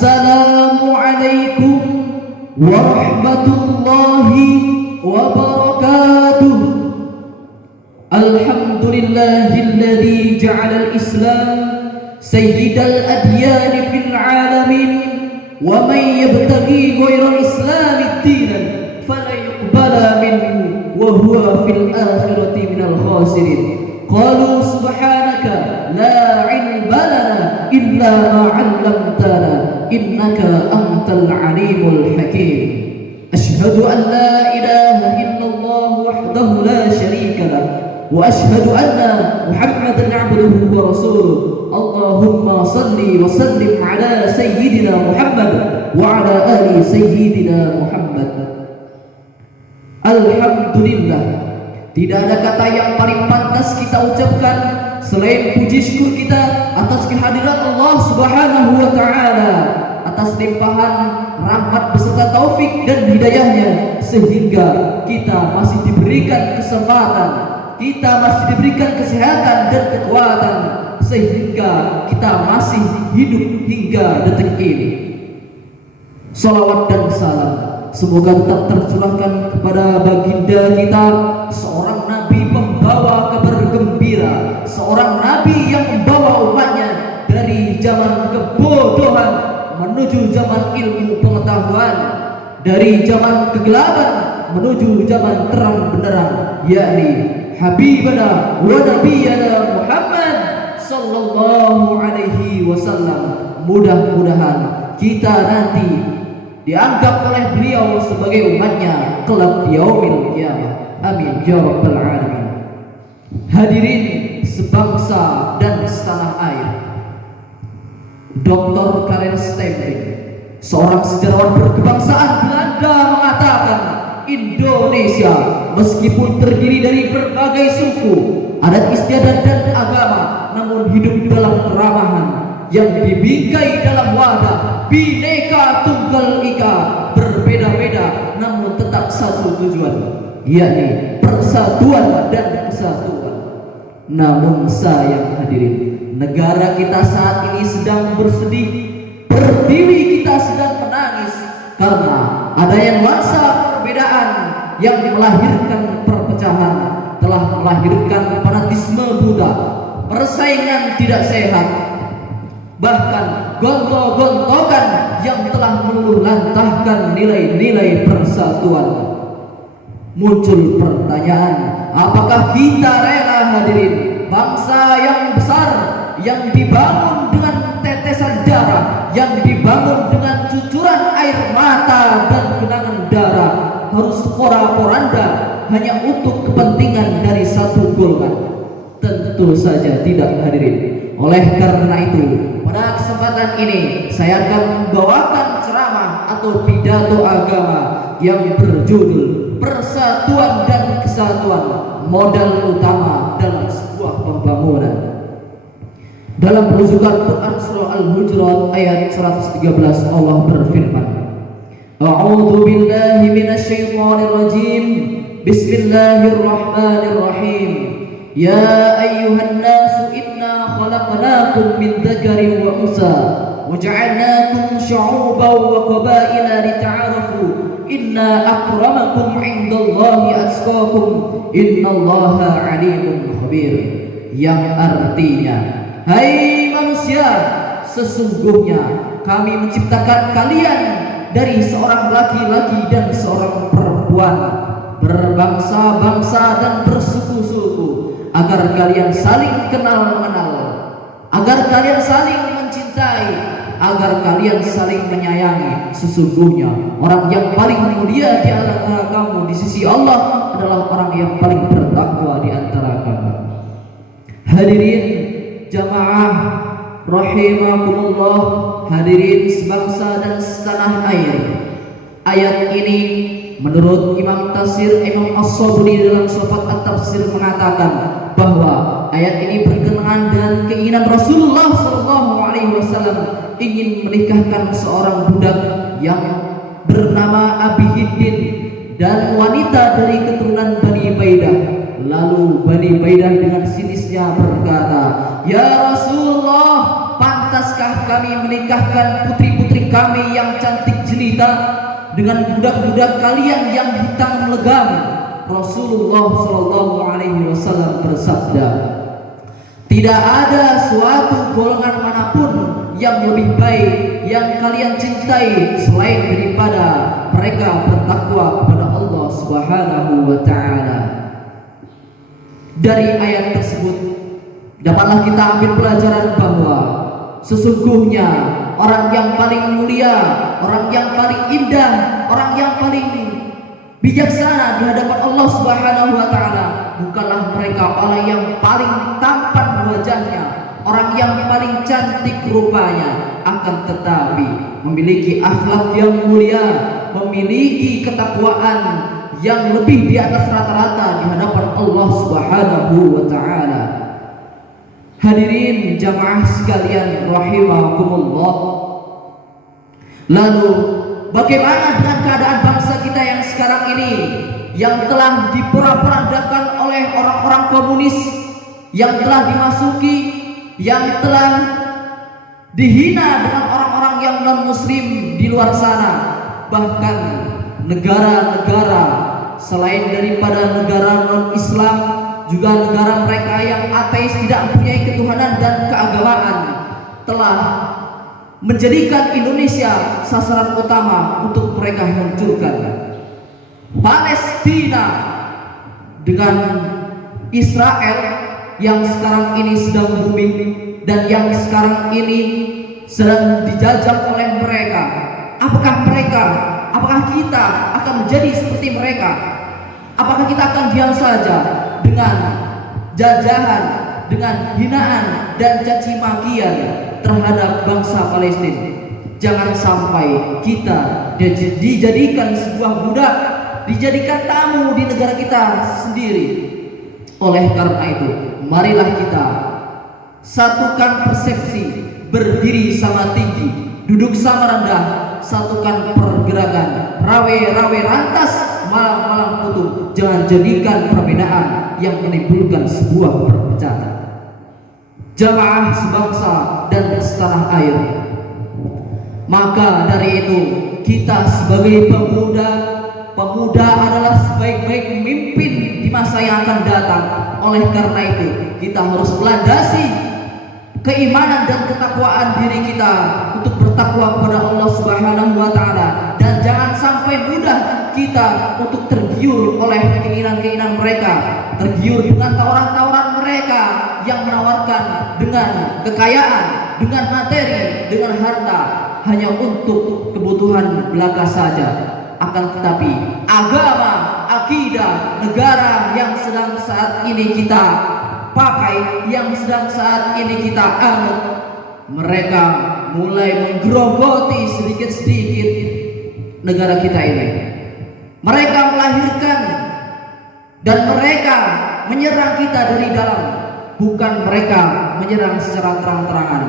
Assalamualaikum warahmatullahi wabarakatuh. Alhamdulillahilladzi ja'ala al-Islam sayyidal adyan fil alamin wa man yabtaghi ghayra al-Islam dinan fala yuqbala minhu wa huwa fil akhirati minal khasirin. Qalu subhanaka la ilma lana illa ma 'allamtana innaka antal alimul hakim. Ashhadu an la ilaha illallah wahdahu la syarika lah wa ashhadu anna Muhammadan 'abduhu wa rasuluh. Allahumma salli wa sallim ala sayyidina Muhammad wa ala ali sayyidina Muhammad. Alhamdulillah, tidak ada kata yang paling pantas kita ucapkan selain puji syukur kita atas kehadiran Allah Subhanahu wa taala, atas limpahan rahmat beserta taufik dan hidayahnya, sehingga kita masih diberikan kesempatan, kita masih diberikan kesehatan dan kekuatan, sehingga kita masih hidup hingga detik ini. Salawat dan salam semoga tetap tercurahkan kepada baginda kita, seorang nabi pembawa kabar gembira, seorang nabi yang membawa umatnya dari zaman kebodohan menuju zaman ilmu pengetahuan, dari zaman kegelapan menuju zaman terang benderang, yakni Habibana wa Nabiyana Muhammad sallallahu alaihi wasallam. Mudah-mudahan kita nanti dianggap oleh beliau sebagai umatnya kelak di yaumil qiyamah. Amin ya rabbal alamin. Hadirin sebangsa dan setanah air, Dr. Karel Steenbeek, seorang sejarawan berkebangsaan Belanda, mengatakan Indonesia meskipun terdiri dari berbagai suku, adat istiadat dan agama, namun hidup dalam keramahan yang dibingkai dalam wadah Bhinneka Tunggal Ika, berbeda-beda namun tetap satu tujuan, yakni persatuan dan kesatuan. Namun sayang hadirin, negara kita saat ini sedang bersedih, pertiwi kita sedang menangis karena adanya nuansa perbedaan yang melahirkan perpecahan, telah melahirkan fanatisme Buddha, persaingan tidak sehat, bahkan gontok-gontokan yang telah meluluh lantahkan nilai-nilai persatuan. Muncul pertanyaan, apakah kita rela hadirin bangsa yang besar, yang dibangun dengan tetesan darah, yang dibangun dengan cucuran air mata dan genangan darah, harus pora-poranda hanya untuk kepentingan dari satu golongan? Tentu saja tidak hadirin. Oleh karena itu, pada kesempatan ini saya akan membawakan ceramah atau pidato agama yang berjudul Persatuan dan Kesatuan, Modal Utama dalam Sebuah Pembangunan. Dalam rujukan Quran Surah Al-Hujurat ayat 113, Allah berfirman, A'udzu billahi minasyaitonir rajim. Bismillahirrahmanirrahim. Ya ayyuhan nasu inna khalaqnakum min dzakarin wa unsa wa ja'alnakum syu'uban wa qabaila lita'arafu inna akramakum 'indallahi atqakum innallaha 'alimun khabir. Yang artinya, hai manusia, sesungguhnya kami menciptakan kalian dari seorang laki-laki dan seorang perempuan, berbangsa-bangsa dan bersuku-suku, agar kalian saling kenal mengenal, agar kalian saling mencintai, agar kalian saling menyayangi. Sesungguhnya orang yang paling mulia di antara kamu di sisi Allah adalah orang yang paling bertakwa di antara kamu. Hadirin jamaah rahimakumullah, hadirin sebangsa dan setanah air, ayat ini menurut Imam Tafsir Imam As-Sabuni dalam Shofat At-Tafsir mengatakan bahwa ayat ini berkenaan dengan keinginan Rasulullah SAW ingin menikahkan seorang budak yang bernama Abi Hindin dan wanita dari keturunan Bani Baidah. Lalu Bani Baidah dengan sinisnya berkata, Ya Rasulullah, pantaskah kami menikahkan putri-putri putri kami yang cantik jelita dengan budak-budak kalian yang hitam legam. Rasulullah Shallallahu Alaihi Wasallam bersabda, tidak ada suatu golongan manapun yang lebih baik yang kalian cintai selain daripada mereka bertakwa kepada Allah Subhanahu wa Ta'ala. Dari ayat tersebut dapatlah kita ambil pelajaran bahwa sesungguhnya orang yang paling mulia, orang yang paling indah, orang yang paling bijaksana di hadapan Allah Subhanahu wa Ta'ala bukanlah mereka orang yang paling tampan wajahnya, orang yang paling cantik rupanya, akan tetapi memiliki akhlak yang mulia, memiliki ketakwaan yang lebih di atas rata-rata di hadapan Allah Subhanahu wa Ta'ala. Hadirin jamaah sekalian rahimakumullah. Lalu bagaimana dengan keadaan bangsa kita yang sekarang ini, yang telah diporak-porandakan oleh orang-orang komunis, yang telah dimasuki, yang telah dihina dengan orang-orang yang non-muslim di luar sana, bahkan negara-negara selain daripada negara non-Islam, juga negara mereka yang ateis, tidak mempunyai ketuhanan dan keagamaan, telah menjadikan Indonesia sasaran utama untuk mereka hancurkan. Palestina dengan Israel yang sekarang ini sedang booming dan yang sekarang ini sedang dijajah oleh mereka. Apakah kita akan menjadi seperti mereka? Apakah kita akan diam saja dengan jajahan, dengan hinaan dan caci makian terhadap bangsa Palestina? Jangan sampai kita dijadikan sebuah budak, dijadikan tamu di negara kita sendiri. Oleh karena itu, marilah kita satukan persepsi, berdiri sama tinggi, duduk sama rendah, satukan pergerakan, rawe-rawe rantas, malang-malang putus. Jangan jadikan perbedaan yang menimbulkan sebuah perpecahan. Jamaah sebangsa dan setanah air, maka dari itu kita sebagai pemuda adalah sebaik-baik pemimpin di masa yang akan datang. Oleh karena itu kita harus melandasi keimanan dan ketakwaan diri kita untuk bertakwa kepada Allah Subhanahu wa Ta'ala, dan jangan sampai mudah kita untuk tergiur oleh keinginan-keinginan mereka, tergiur dengan tawaran-tawaran mereka yang menawarkan dengan kekayaan, dengan materi, dengan harta hanya untuk kebutuhan belaka saja. Akan tetapi agama, akidah, negara yang sedang saat ini kita pakai, yang sedang saat ini kita anut, mereka mulai menggerogoti sedikit-sedikit negara kita ini. Mereka melahirkan dan mereka menyerang kita dari dalam, bukan mereka menyerang secara terang-terangan.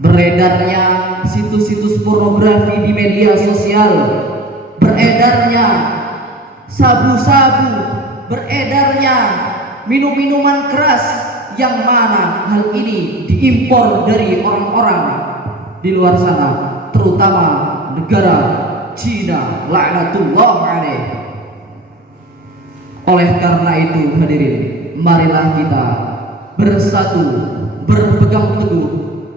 Beredarnya situs-situs pornografi di media sosial, beredarnya sabu-sabu, beredarnya minum-minuman keras, yang mana hal ini diimpor dari orang-orang di luar sana, terutama negara Cina, laknatullah alaih. Oleh karena itu hadirin, marilah kita bersatu, berpegang teguh,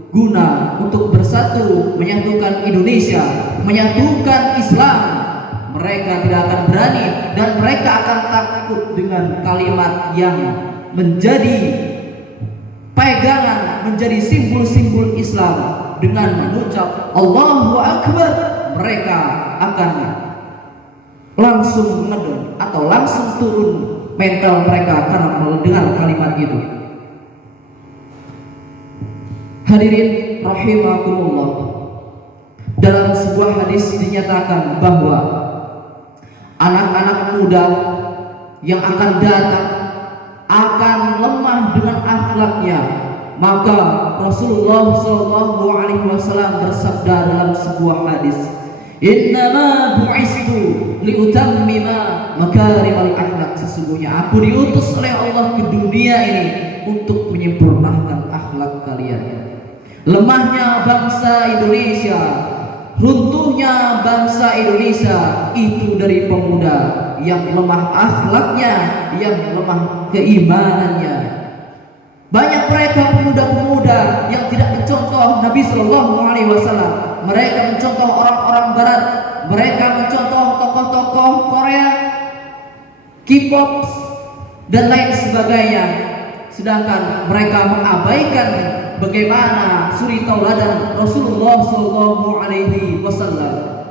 guna untuk bersatu menyatukan Indonesia, menyatukan Islam. Mereka tidak akan berani dan mereka akan takut dengan kalimat yang menjadi pegangan, menjadi simbol-simbol Islam. Dengan mengucap Allahu Akbar, mereka akan langsung ngedon atau langsung turun mental mereka karena mendengar kalimat itu. Hadirin rahimakumullah, dalam sebuah hadis dinyatakan bahwa anak-anak muda yang akan datang akan lemah dengan akhlaknya. Maka Rasulullah SAW bersabda dalam sebuah hadis, "Innama bu'istu liutammima makarimal akhlak." Sesungguhnya aku diutus oleh Allah ke dunia ini untuk menyempurnakan akhlak kalian. Lemahnya bangsa Indonesia, runtuhnya bangsa Indonesia itu dari pemuda yang lemah akhlaknya, yang lemah keimanannya. Banyak mereka pemuda-pemuda yang tidak mencontoh Nabi Shallallahu Alaihi Wasallam. Mereka mencontoh orang-orang Barat, mereka mencontoh tokoh-tokoh Korea, K-pop dan lain sebagainya. Sedangkan mereka mengabaikan bagaimana suri tauladan Rasulullah Shallallahu Alaihi Wasallam.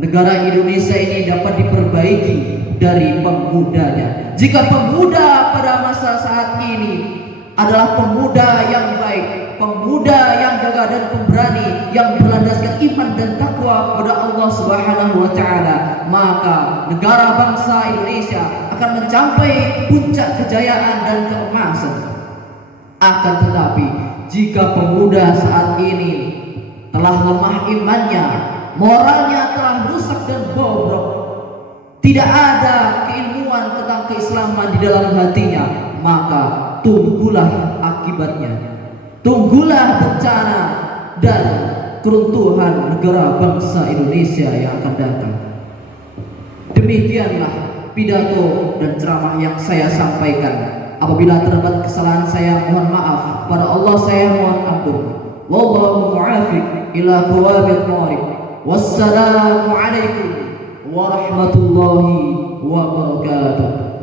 Negara Indonesia ini dapat diperbaiki dari pemudanya. Jika pemuda pada masa saat ini adalah pemuda yang baik, pemuda yang gagah dan pemberani, yang berlandaskan iman dan takwa kepada Allah Subhanahu wa taala, maka negara bangsa Indonesia akan mencapai puncak kejayaan dan keemasan. Akan tetapi, jika pemuda saat ini telah lemah imannya, moralnya telah rusak dan bobrok, tidak ada keilmuan tentang keislaman di dalam hatinya, maka tunggulah akibatnya, tunggulah bencana dan keruntuhan negara bangsa Indonesia yang akan datang. Demikianlah pidato dan ceramah yang saya sampaikan. Apabila terdapat kesalahan saya mohon maaf, pada Allah saya mohon ampun. Wallahu mu'afiq ila qawamit thariq. Wassalamu alaikum warahmatullahi wabarakatuh.